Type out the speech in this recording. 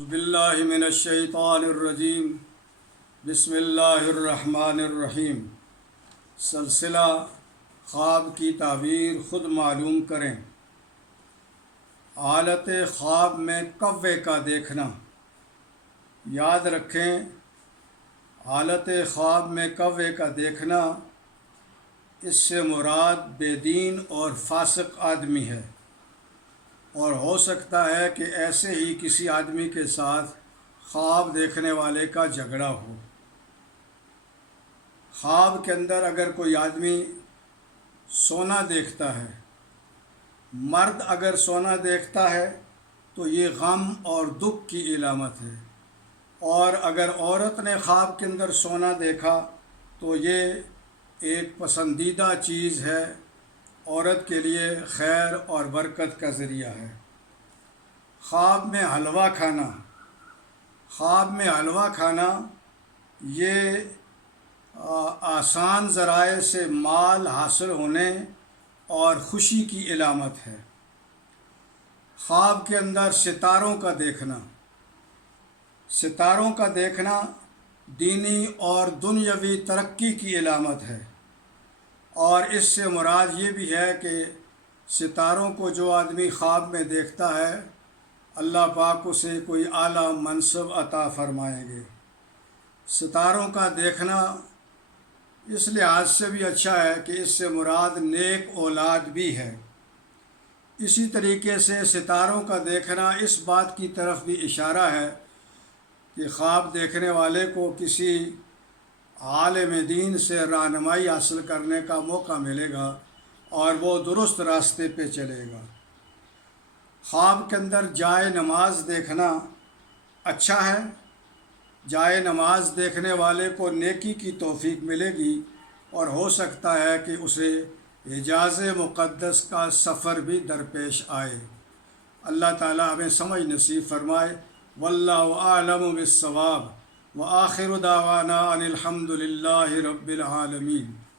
باللہ من الشیطان الرجیم بسم اللہ الرحمن الرحیم۔ سلسلہ خواب کی تعبیر خود معلوم کریں۔ حالت خواب میں کوے کا دیکھنا۔ یاد رکھیں، حالت خواب میں کوے کا دیکھنا، اس سے مراد بے دین اور فاسق آدمی ہے، اور ہو سکتا ہے کہ ایسے ہی کسی آدمی کے ساتھ خواب دیکھنے والے کا جھگڑا ہو۔ خواب کے اندر اگر کوئی آدمی سونا دیکھتا ہے، مرد اگر سونا دیکھتا ہے تو یہ غم اور دکھ کی علامت ہے، اور اگر عورت نے خواب کے اندر سونا دیکھا تو یہ ایک پسندیدہ چیز ہے، عورت کے لیے خیر اور برکت کا ذریعہ ہے۔ خواب میں حلوہ کھانا۔ خواب میں حلوہ کھانا یہ آسان ذرائع سے مال حاصل ہونے اور خوشی کی علامت ہے۔ خواب کے اندر ستاروں کا دیکھنا۔ ستاروں کا دیکھنا دینی اور دنیاوی ترقی کی علامت ہے، اور اس سے مراد یہ بھی ہے کہ ستاروں کو جو آدمی خواب میں دیکھتا ہے، اللہ پاک اسے کوئی اعلیٰ منصب عطا فرمائیں گے۔ ستاروں کا دیکھنا اس لحاظ سے بھی اچھا ہے کہ اس سے مراد نیک اولاد بھی ہے۔ اسی طریقے سے ستاروں کا دیکھنا اس بات کی طرف بھی اشارہ ہے کہ خواب دیکھنے والے کو کسی عالم دین سے رہنمائی حاصل کرنے کا موقع ملے گا اور وہ درست راستے پہ چلے گا۔ خواب کے اندر جائے نماز دیکھنا اچھا ہے۔ جائے نماز دیکھنے والے کو نیکی کی توفیق ملے گی، اور ہو سکتا ہے کہ اسے حجاز مقدس کا سفر بھی درپیش آئے۔ اللہ تعالیٰ ہمیں سمجھ نصیب فرمائے۔ واللہ اعلم بالصواب، وآخر دعوانا ان الحمد للہ رب العالمین۔